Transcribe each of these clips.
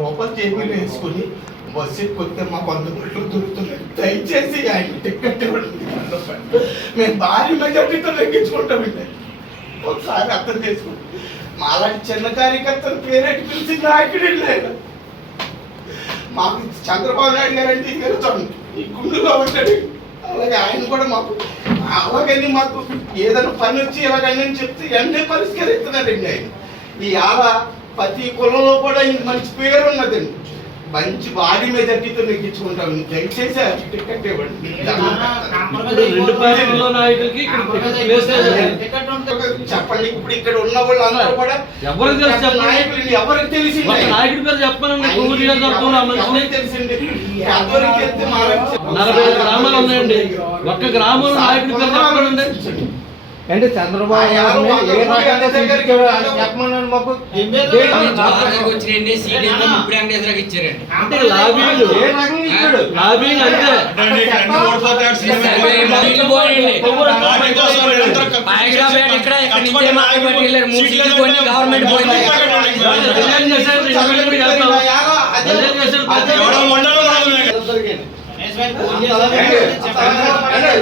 రూపాయలు జేబులు వేసుకుని బస్సు ఎక్కితే మా బంధువులు దొరుకుతున్నాయి. దయచేసి ఆయన టికెట్ ఇవ్వండి. మేము భారీ మెజార్టీతో లెక్కించుకుంటామండి. ఒకసారి అర్థం చేసుకోండి. మాలాంటి చిన్న కార్యకర్తలు పేరెట్టి పిలిచి నాయకుడు ఆయన. మాకు చంద్రబాబు నాయుడు గారు అంటే ఈ గుండుగా ఉంటాడు. అలాగే ఆయన కూడా మాకు అలాగని మాకు ఏదైనా పని వచ్చి ఇలాగని చెప్తే వెంటనే పరిష్కరిస్తున్నారండి ఆయన. ఈ ప్రతి కులంలో కూడా మంచి పేరు ఉన్నదండి. మంచి భారీ మెజార్టీతో నెగ్గించుకుంటాం. దయచేసి టికెట్ ఇవ్వండి. చెప్పండి. ఇప్పుడు ఇక్కడ ఉన్న వాళ్ళు అందరూ కూడా నాయకులు ఎవరికి తెలిసి నాయకుడి పేరు చెప్పండి. తెలిసింది 40 గ్రామాలు ఉన్నాయండి. ఒక్క గ్రామంలో నాయకుడి పేరు చెప్పండి. అంటే చంద్రబాబు చెప్పమన్నాను మాకు అంటే లాబీలు లాబీలు అంటే గవర్నమెంట్ పోయింది.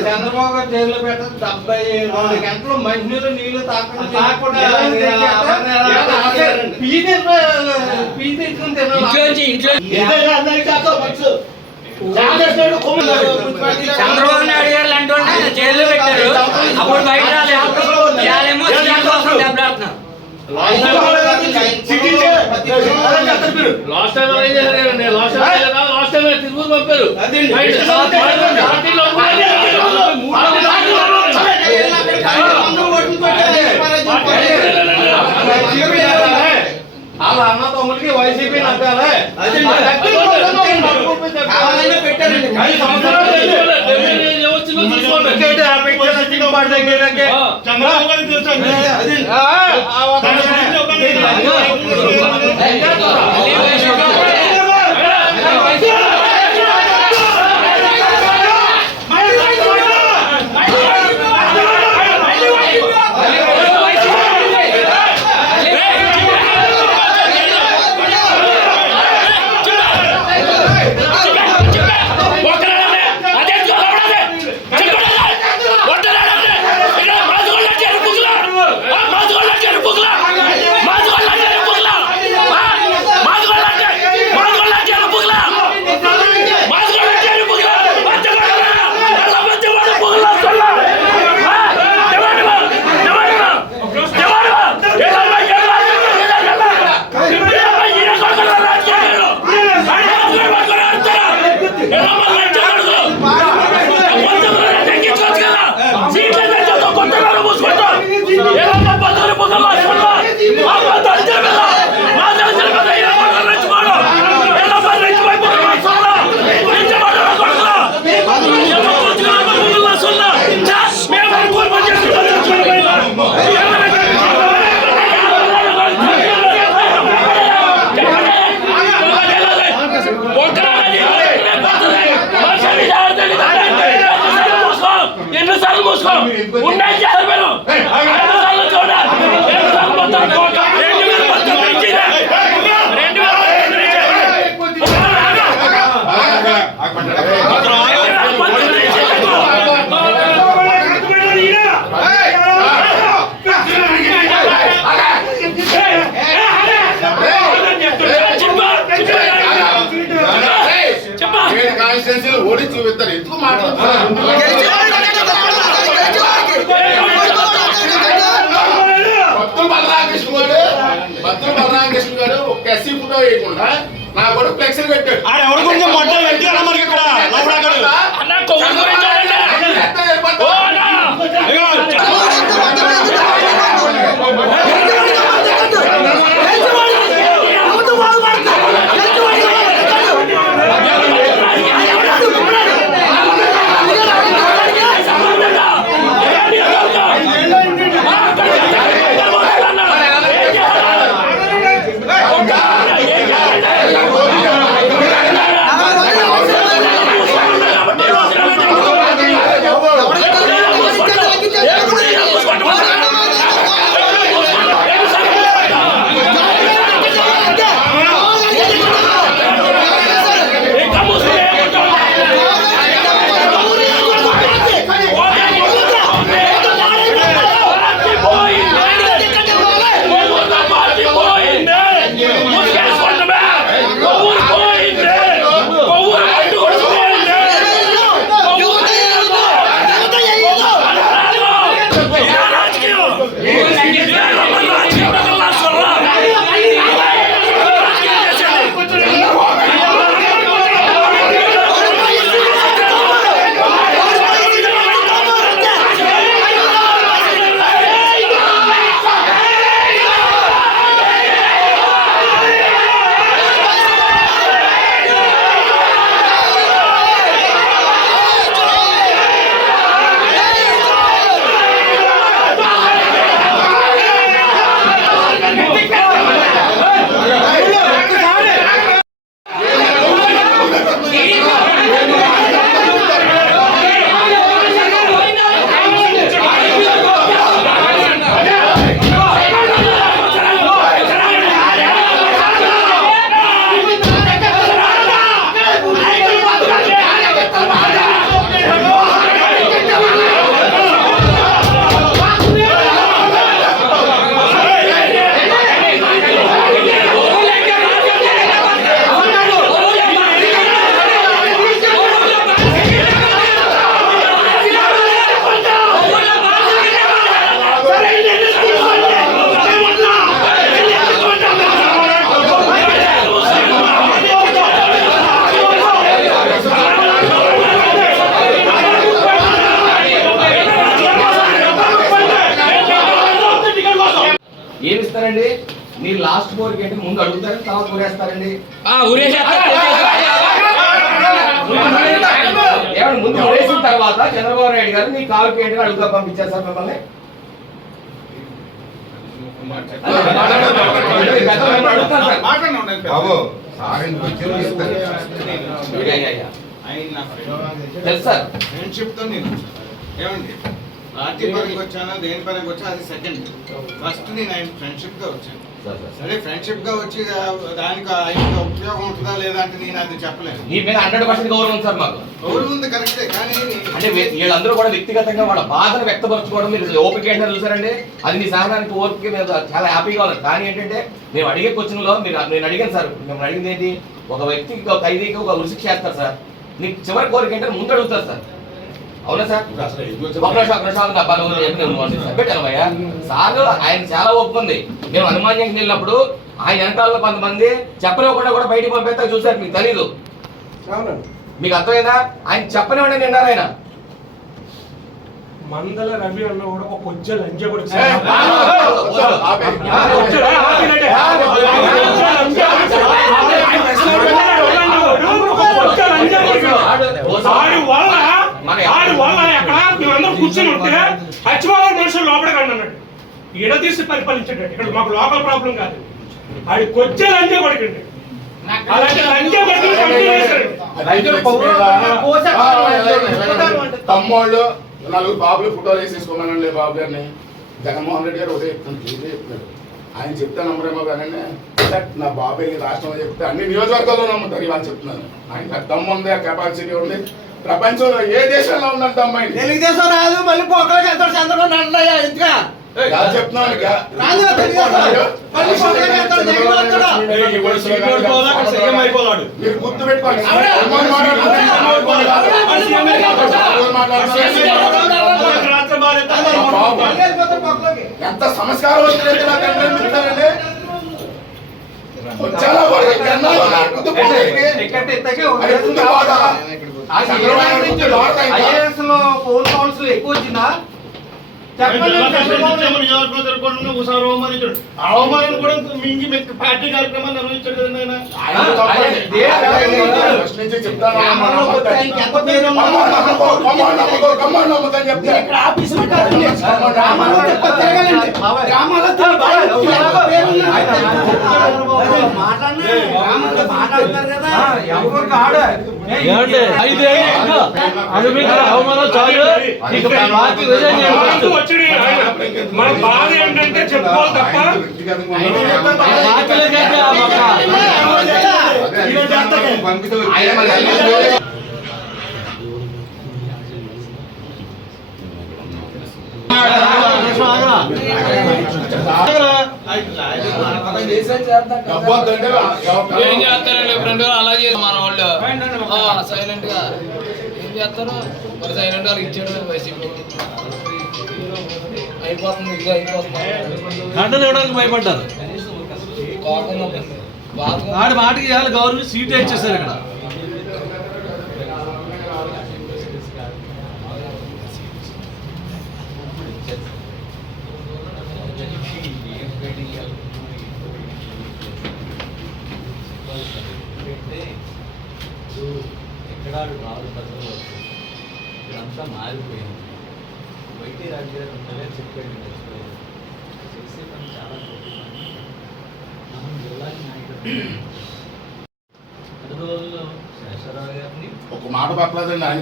చంద్రబాబు గారు జైల్లో పెట్ట 72 గంటలు మంచినీళ్ళు నీళ్లు చంద్రబాబు నాయుడు గారు లాంటి వాళ్ళు జైల్లో పెట్టారు. అప్పుడు బయట రాలేదు. పంపారు. వాళ్ళ అన్న తమ్ముడికి వైసీపీ నగ్గాలే చంద్రబాబు గారికి తెలుసు. ఓడి చూపిస్తారు. ఎందుకు మాట్లాడుతున్నారు? భక్తులు బలరామకృష్ణ గారు ఒక ఎస్సీ ఫోటో వేయకుండా నా కూడా ఫ్లెక్సీలు పెట్టాడు. లాస్ట్ కోరిక ఏంటి ముందు అడుగుతారు తర్వాత ఊరేస్తారండి. ఏమన్నా ముందు ఊరేసిన తర్వాత చంద్రబాబు నాయుడు గారు నీ కాలుకి ఏంటి అడుగుతా పంపించేస్తారు మిమ్మల్ని. బాబు తెలుసు సార్. ఫ్రెండ్షిప్ తో నేను ఏమండి పార్టీ పనికి వచ్చాను దేని పనికి వచ్చా అది సెకండ్. ఫస్ట్ నేను ఆయన ఫ్రెండ్షిప్ గా వచ్చాను. సరే ఫ్రెండ్షిప్ గా వచ్చి దానికి ఆయనకి ఉపయోగం ఉంటుందా లేదా అంటే నేను అది చెప్పలేను. మీ మీద 100% గౌరవం సార్ మాకు. గౌరవం ఉంది కరెక్టే, కానీ అంటే వీళ్ళందరూ కూడా వ్యక్తిగతంగా వాళ్ళ బాధను వ్యక్తపరచుకోవడం మీరు ఓపిక ఏంటో చూసారండి. అది మీ సహనానికి ఓపిక మీద చాలా హ్యాపీగా ఉంది. కానీ ఏంటంటే మేము అడిగే క్వశ్చన్ లో నేను అడిగాను సార్, మేము అడిగింది ఏంటి, ఒక వ్యక్తికి ఒక ఖైదీకి ఒక ఉరిశిక్ష చేస్తారు సార్, నీకు చివరి కోరిక ఏంటంటే ముందు అడుగుతారు సార్. అవునా సార్? పెట్టాలయ్యా సార్. ఆయన చాలా ఒప్పుకుంది. మేము హనుమాన్యంకి వెళ్ళినప్పుడు ఆయన వెనకాలలో కొంతమంది చెప్పనివ్వకుండా కూడా బయటికి పంపేస్తా చూసారు. మీకు తెలీదు, మీకు అర్థమైందా? ఆయన చెప్పనివ్వండి నిన్నారు ఆయన. మందల రవి అన్న కూడా ఒక కొచ్చ లంజ కూడా కూర్చొని ఉంటే అచ్చిబాబు మనుషులు లోపలికి అన్నాడు ఈడ తీసి పరిపాలించాడు. ఇక్కడ మాకు లోకల్ ప్రాబ్లం కాదు, ఆడి కొచ్చే లంజ కొడుకండి. అలాంటి లంజ తమ్మోళ్ళు 4 బాబులు ఫోటోలు వేసేసుకోమనండి బాబు గారిని. జగన్మోహన్ రెడ్డి గారు ఒకటే చెప్తున్నాడు, ఆయన చెప్తే నమ్మరేమో కానీ నా బాబు వెళ్ళి రాష్ట్రంలో చెప్తే అన్ని నియోజకవర్గాల్లో నమ్ముతారు. ఇవాళ చెప్తున్నాను, ఆయన దమ్ము ఉంది, కెపాసిటీ ఉంది. ప్రపంచంలో ఏ దేశంలో ఉందంటే అమ్మాయి తెలుగుదేశం రాదు, మళ్ళీ పోకలకి ఎంత చంద్రబాబు అంటున్నాయా ఎందుక చెప్తున్నాను. మీరు గుర్తు పెట్టుకోండి. ఎంత సంస్కారం వచ్చిందండి చాలా ఫోన్ కాల్స్ ఎక్కువ వచ్చిందా అవమానం కూడా మింగి పార్టీ కార్యక్రమాలు నిర్వహించాడు కదండి ఆయన. అవమానం చాలు. మన బాధ ఏంటంటే చెప్పుకోవాలి తప్ప ఏం చేస్తారండి ఫ్రెండ్ అలా చేసి మన వాళ్ళు సైలెంట్ గా ఏం చేస్తారు మరి సైలెంట్ గా ఇచ్చాడు వైసీపీ అయిపోతుంది ఇది అయిపోతుంది గంటలు ఇవ్వడానికి భయపడ్డారు. ఆడి మాటకి ఇవాళ గవర్నమెంట్ సీట్ ఇచ్చేసారు ఇక్కడ. ఇదంతా మారిపోయింది. వైటీ రాజు గారు ఉంటుందే చెప్పాడు, చేసే పని చాలా గొప్ప పని. మనం జిల్లాకి నాయకుడు అన్ని రోజుల్లో శేషరావు గారిని ఒక మాట చెప్పలేదండి ఆయన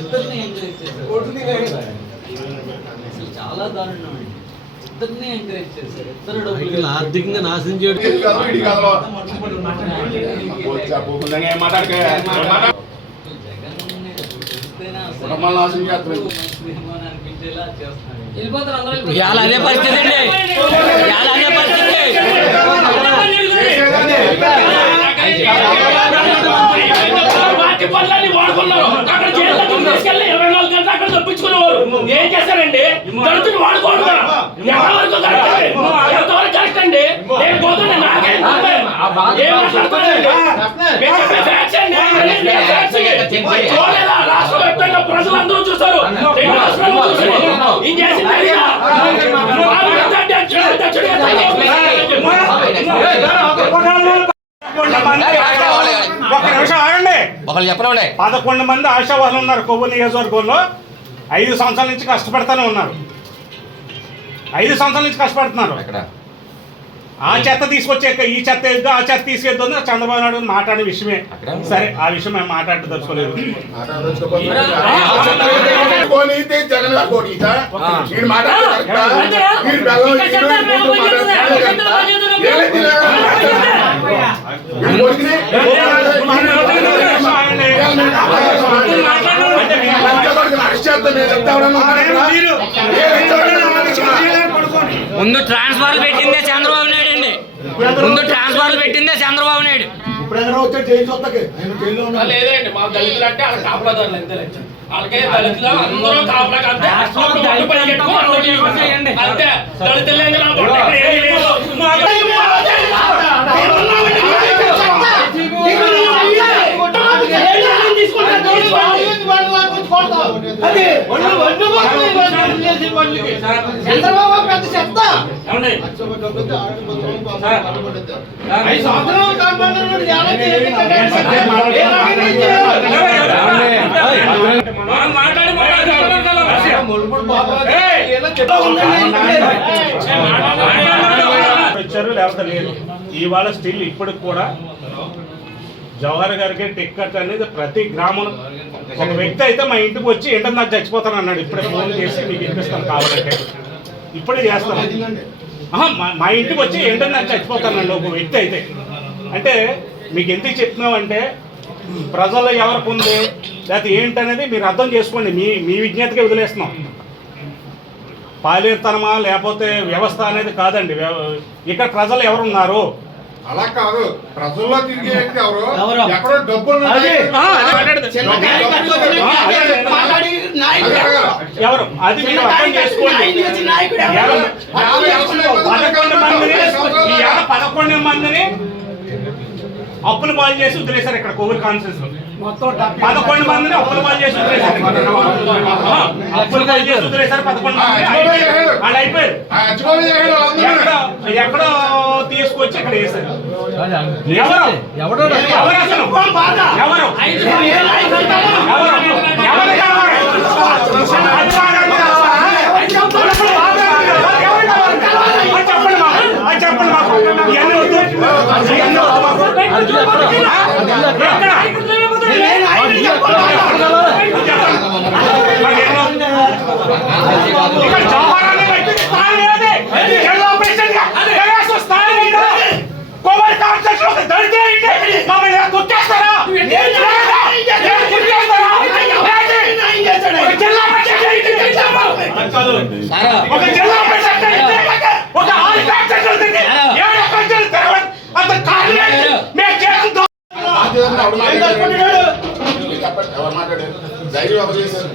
ఇద్దరిని ఎంకరేజ్ చేశారు. అసలు చాలా దారుణం అండి. ఇద్దరిని ఎంకరేజ్ చేశారు. ఇద్దరు డబ్బులు ఆర్థికంగా నాశనం చేయడం. అనిపించేలా చేస్తున్నాడు. ఇవాళ అదే పరిస్థితి అండి, ఇవాళ అదే పరిస్థితి. ఏం చేశారండి? దళితులు వాడుకోవడం ఎంతవరకు కరెక్ట్ అండి? నేను పోతుండే నాకేం రాష్ట్ర వ్యాప్తంగా ప్రజలందరూ చూస్తారు. ఏం చేసింది ఒక్క నిమిషం ఆగండి. ఒకళ్ళు చెప్పనండి. 11 మంది ఆశావాహులు ఉన్నారు కొవ్వూరు నియోజకవర్గంలో. 5 సంవత్సరాల నుంచి కష్టపడతానే ఉన్నారు. 5 సంవత్సరాల నుంచి కష్టపడుతున్నారు. ఎక్కడ ఆ చెత్త తీసుకొచ్చే ఈ చెత్త వేద్దాం, ఆ చెత్త తీసుకెద్దాం చంద్రబాబు నాయుడు మాట్లాడే విషయమే. సరే, ఆ విషయం మేము మాట్లాడుతూ తెలుసుకోలేదు. జగన్ గారు కోటీతా వీడు ముందు ట్రాన్స్ఫర్ పెట్టిందే చంద్రబాబు నాయుడు అండి. ముందు ట్రాన్స్ఫర్ పెట్టిందే చంద్రబాబు నాయుడు. లేదండి, మా దళితులు అంటే వాళ్ళ కాపలాదారులు అంతే. వాళ్ళకే దళితులు అందరూ కాపలా అంతే. దళితులు చంద్రబాబు పెద్ద చెత్త. వచ్చారు లేకపోతే లేదు. ఇవాళ స్టిల్ ఇప్పటికి కూడా జవహర్ గారికి టిక్కెట్ అనేది ప్రతి గ్రామం. ఒక వ్యక్తి అయితే మా ఇంటికి వచ్చి ఏంటంటే నాకు చచ్చిపోతాను అన్నాడు. ఇప్పుడే ఫోన్ చేసి మీకు ఇప్పిస్తాను కావాలంటే, ఇప్పుడే చేస్తాను. మా ఇంటికి వచ్చి ఏంటంటే నాకు చచ్చిపోతానండి ఒక వ్యక్తి అయితే. అంటే మీకు ఎందుకు చెప్తున్నామంటే ప్రజల్లో ఎవరికి ఉంది లేకపోతే ఏంటనేది మీరు అర్థం చేసుకోండి. మీ విజ్ఞతగా వదిలేస్తున్నాం. పాలేరుతనమా లేకపోతే వ్యవస్థ అనేది కాదండి. ఇక్కడ ప్రజలు ఎవరున్నారు అలా కాదు, ప్రజల్లో తిరిగే వ్యక్తి ఎవరు ఎక్కడో డబ్బులు ఎవరు అది మీరు అర్థం చేసుకోండి. 11 మందిని అప్పులు పాలు చేసి వదిలేశారు ఇక్కడ కోవిడ్ కాన్ఫరెన్స్ లో. 11 మందిని అప్పులు పాలు చేసి వదిలేశారు. అప్పులు పాలు చేసి వదిలేశారు 11 మంది. వాళ్ళు అయిపోయారు. ఎక్కడో తీసుకొచ్చి ఇక్కడ వేశారు. ఎవరు ఎవరు అసలు ఎవరు చెప్పండి మాకు ఇవన్నీ వద్దు. ఎవరు మాట్లాడారు? ధైర్యం ఎవరు చేశారు?